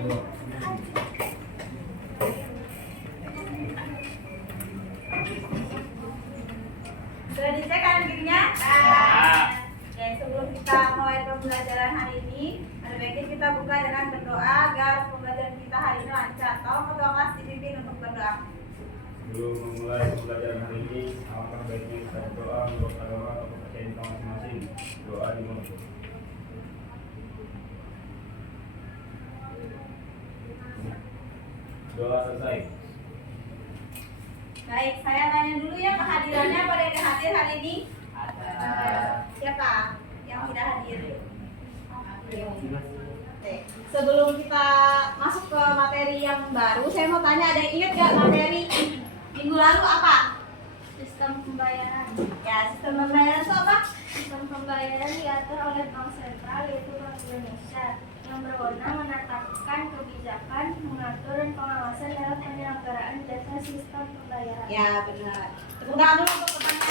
Sudah dicek kan dirinya? Oke, sebelum kita mulai pembelajaran hari ini, ada baiknya kita buka dengan berdoa agar pembelajaran kita hari ini lancar. Tolong ketua kelas dipimpin untuk berdoa. Sebelum memulai pembelajaran hari ini, alangkah baiknya kita berdoa menurut agama atau kepercayaan kita masing-masing. Doa dimulai. Doa selesai. Baik, saya tanya dulu ya kehadirannya pada yang hadir hari ini. Siapa yang tidak hadir? Oke. Sebelum kita masuk ke materi yang baru, saya mau tanya, ada yang ingat gak materi minggu lalu apa? Sistem pembayaran. Ya, sistem pembayaran itu apa? Sistem pembayaran diatur oleh Bank Sentral, yaitu Bank Indonesia, yang berwenang menetapkan kebijakan, mengatur dan pengawasan dalam penyelenggaraan jasa sistem pembayaran. Ya, benar. Tepuk tangan dulu untuk pertanyaan.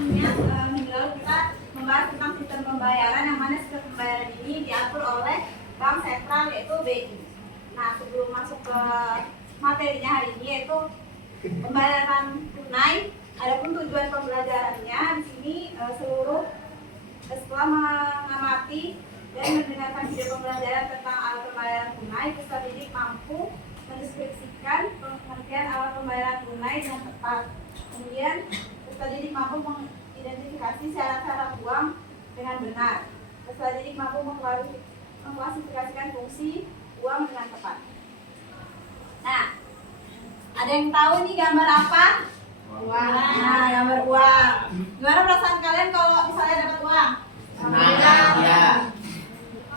Minggu lalu kita membahas tentang sistem pembayaran, yang mana sistem pembayaran ini diatur oleh Bank Sentral, yaitu BI. Nah, sebelum masuk ke materinya hari ini, yaitu pembayaran tunai. Adapun tujuan pembelajarannya di sini setelah mengamati dan mendengarkan video pembelajaran tentang alat pembayaran tunai, peserta didik mampu mendeskripsikan pengertian alat pembayaran tunai dengan tepat. Kemudian peserta didik mampu mengidentifikasi syarat-syarat uang dengan benar. Peserta didik mampu mengklasifikasikan fungsi uang dengan tepat. Nah, ada yang tahu nih gambar apa? Uang. Nah, gambar uang. Gimana perasaan kalian kalau misalnya dapat uang? Senang ya.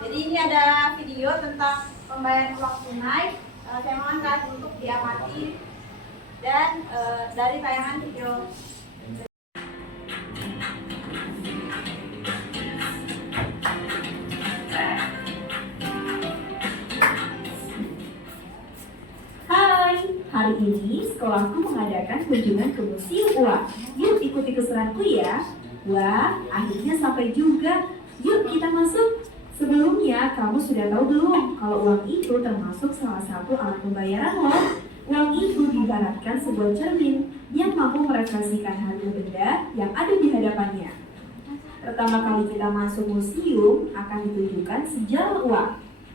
Jadi ini ada video tentang pembayaran uang tunai. Saya mohon untuk diamati dan dari tayangan video. Hari ini sekolahku mengadakan kunjungan ke museum uang. Yuk ikuti keseruanku ya. Wah, akhirnya sampai juga. Yuk kita masuk. Sebelumnya kamu sudah tahu belum kalau uang itu termasuk salah satu alat pembayaran loh. Uang itu diibaratkan sebuah cermin yang mampu merefleksikan harga benda yang ada di hadapannya. Pertama kali kita masuk museum akan ditunjukkan sejarah uang.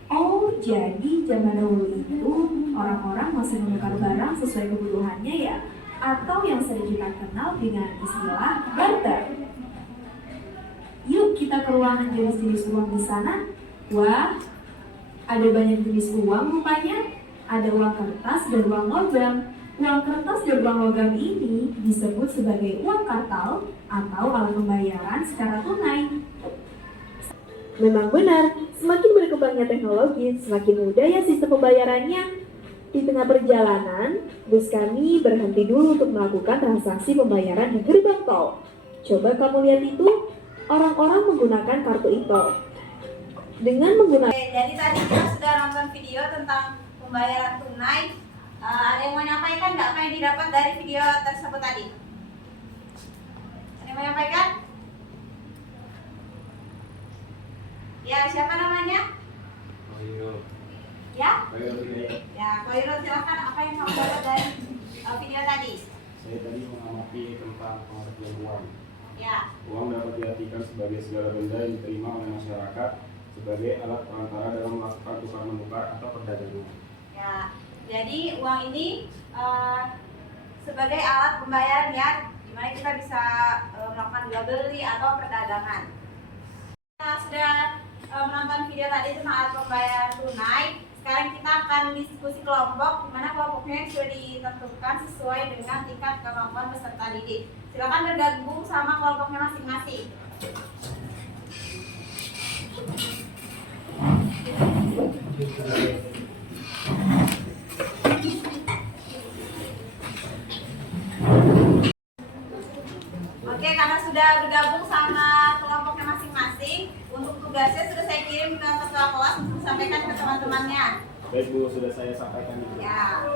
Oh, jadi zaman dahulu itu orang-orang masih menukar barang sesuai kebutuhannya ya? Atau yang sering kita kenal dengan istilah barter. Yuk kita ke ruangan jenis-jenis uang di sana. Wah, ada banyak jenis uang rupanya. Ada uang kertas dan uang logam. Uang kertas dan uang logam ini disebut sebagai uang kartal atau alat pembayaran secara tunai. Memang benar, semakin berkembangnya teknologi, semakin mudah ya sistem pembayarannya. Di tengah perjalanan, bus kami berhenti dulu untuk melakukan transaksi pembayaran di gerbang tol. Coba kamu lihat itu, orang-orang menggunakan kartu e-tol. Dengan menggunakan... Jadi tadi kita sudah nonton video tentang pembayaran tunai. Ada yang mau menyampaikan nggak apa yang didapat dari video tersebut tadi? Ada yang mau menyampaikan? Ya, siapa namanya? Ayo. Ya? Ayo. Ya, Koirul, silakan. Apa yang kamu dapat dari video tadi? Saya tadi mengamati tentang pengertian uang. Ya. Uang dapat diartikan sebagai segala benda yang diterima oleh masyarakat sebagai alat perantara dalam melakukan tukar menukar atau perdagangan. Ya. Jadi uang ini sebagai alat pembayaran ya, dimana kita bisa melakukan jual beli atau perdagangan. Kita sudah menonton video tadi tentang alat pembayaran tunai. Sekarang kita akan diskusi kelompok, di mana kelompoknya sudah ditentukan sesuai dengan tingkat kemampuan peserta didik. Silakan bergabung sama kelompoknya masing-masing. Oke, karena sudah bergabung sama kelompoknya masing-masing, untuk tugasnya sudah saya kirim ke ketua kelas untuk disampaikan ke teman-temannya. Baik Bu, sudah saya sampaikan. Ya,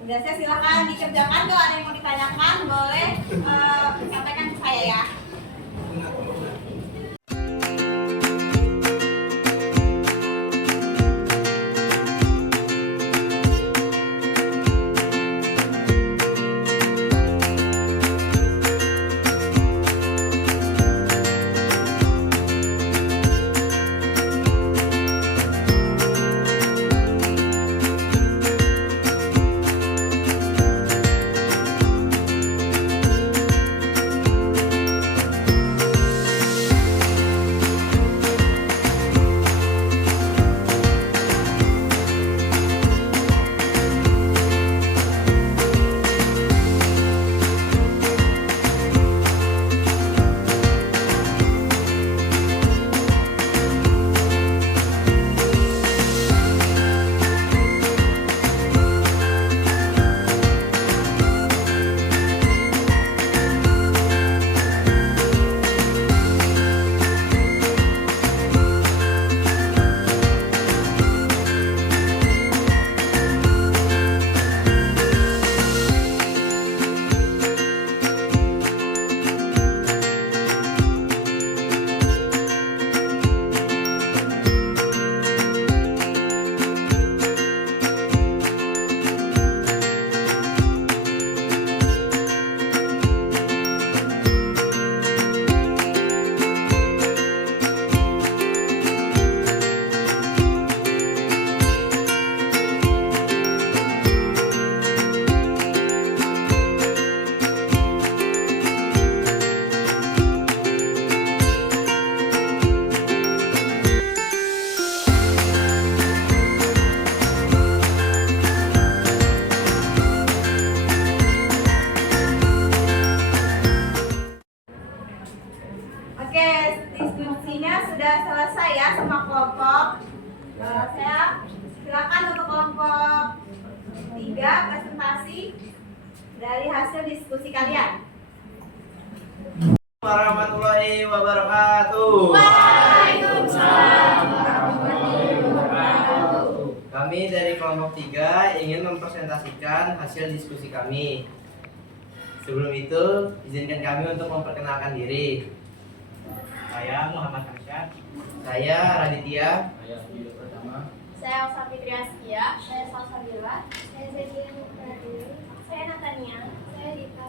tugasnya silakan dikerjakan. Kalau ada yang mau ditanyakan, boleh sampaikan ke saya ya. ya sama kelompok. Saya silakan untuk kelompok 3 presentasi dari hasil diskusi kalian. Warahmatullahi wabarakatuh. Waalaikumsalam warahmatullahi wabarakatuh. Kami dari kelompok 3 ingin mempresentasikan hasil diskusi kami. Sebelum itu, izinkan kami untuk memperkenalkan diri. Saya Muhammad Arsyad. Saya Raditya. Saya Video Pertama. Saya Elsa Fitri Askia. Saya Salsabila. Saya Zadia Mukadiri. Saya Natania. Saya Dita.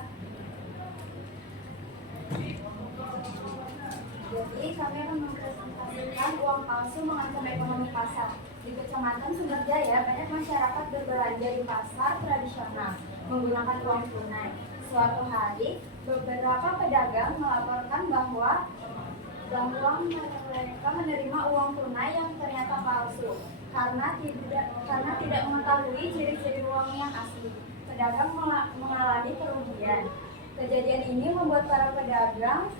Jadi kami akan mempresentasikan uang palsu mengancam ekonomi pasar. Di Kecamatan Sumberjaya, banyak masyarakat berbelanja di pasar tradisional menggunakan uang tunai. Suatu hari, beberapa pedagang melaporkan bahwa mereka menerima uang tunai yang ternyata palsu karena tidak mengetahui ciri-ciri uang yang asli. Pedagang mengalami kerugian. Kejadian ini membuat para pedagang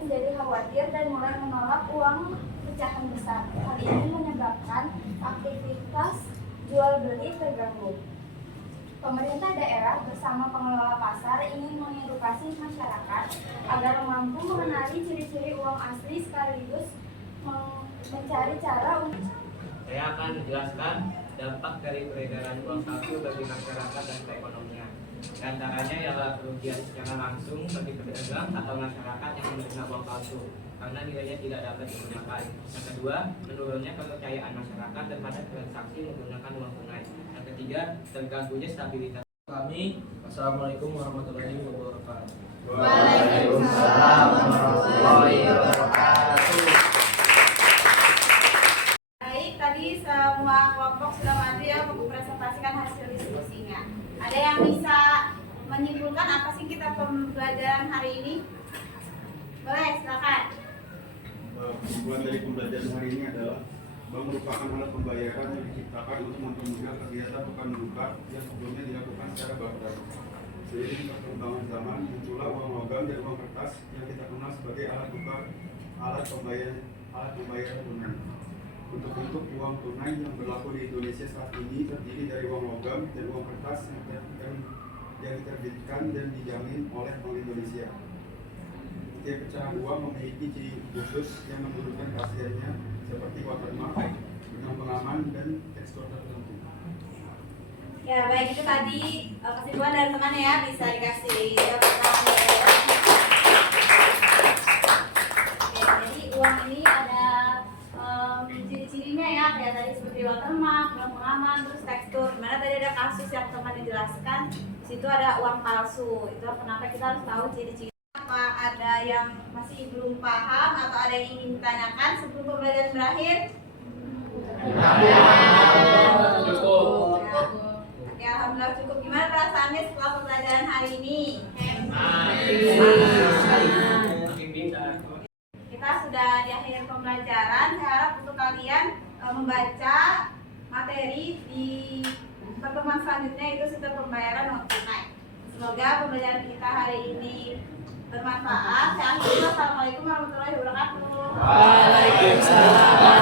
menjadi khawatir dan mulai menolak uang pecahan besar. Hal ini menyebabkan aktivitas jual beli terganggu. Pemerintah daerah bersama pengelola pasar ingin mengedukasi masyarakat agar mampu mengenali ciri-ciri uang asli sekaligus mencari cara untuk. Saya akan menjelaskan dampak dari peredaran uang palsu bagi masyarakat dan perekonomian. Di antaranya ialah kerugian secara langsung bagi pedagang atau masyarakat yang menerima uang palsu karena nilainya tidak dapat digunakan. Yang kedua, menurunnya kepercayaan masyarakat terhadap transaksi menggunakan uang tunai. Yang ketiga, terganggunya stabilitas. Kami, Assalamualaikum warahmatullahi wabarakatuh. Waalaikumsalam warahmatullahi wabarakatuh. Baik, tadi semua kelompok sudah maju ya untuk mempresentasikan hasil diskusinya. Ada yang bisa menyimpulkan apa sih kita pembelajaran hari ini? Boleh, silakan. Tujuan dari pembelajaran hari ini adalah bank merupakan alat pembayaran yang diciptakan untuk mempermudah kegiatan tukar menukar yang sebelumnya dilakukan secara barter. Seiring perkembangan zaman, muncullah uang logam dan uang kertas yang kita kenal sebagai alat pembayaran tunai. Untuk bentuk uang tunai yang berlaku di Indonesia saat ini terdiri dari uang logam dan uang kertas yang diterbitkan dan dijamin oleh Bank Indonesia. Setiap pecahan uang memiliki ciri khusus yang menurunkan khasiatnya seperti watermark, benang pengaman, dan tekstur tertentu. Ya, baik, itu tadi kesimpulan dari teman ya, bisa dikasih tepuk tangan ya. Oke, jadi uang ini ada ciri-cirinya ya, kayak tadi seperti watermark, benang pengaman, terus tekstur. Dimana tadi ada kasus yang teman dijelaskan, di situ ada uang palsu. Itu kenapa kita harus tahu ciri-ciri. Apa ada yang masih belum paham atau ada yang ingin ditanyakan sebelum pembelajaran berakhir? Cukup. Ya, alhamdulillah cukup. Gimana perasaannya setelah pembelajaran hari ini? Kita sudah di akhir pembelajaran. Saya harap untuk kalian membaca materi di pertemuan selanjutnya, itu sistem pembayaran non tunai. Semoga pembelajaran kita hari ini bermanfaat. Saya akhiri. Wassalamualaikum warahmatullahi wabarakatuh. Waalaikumsalam.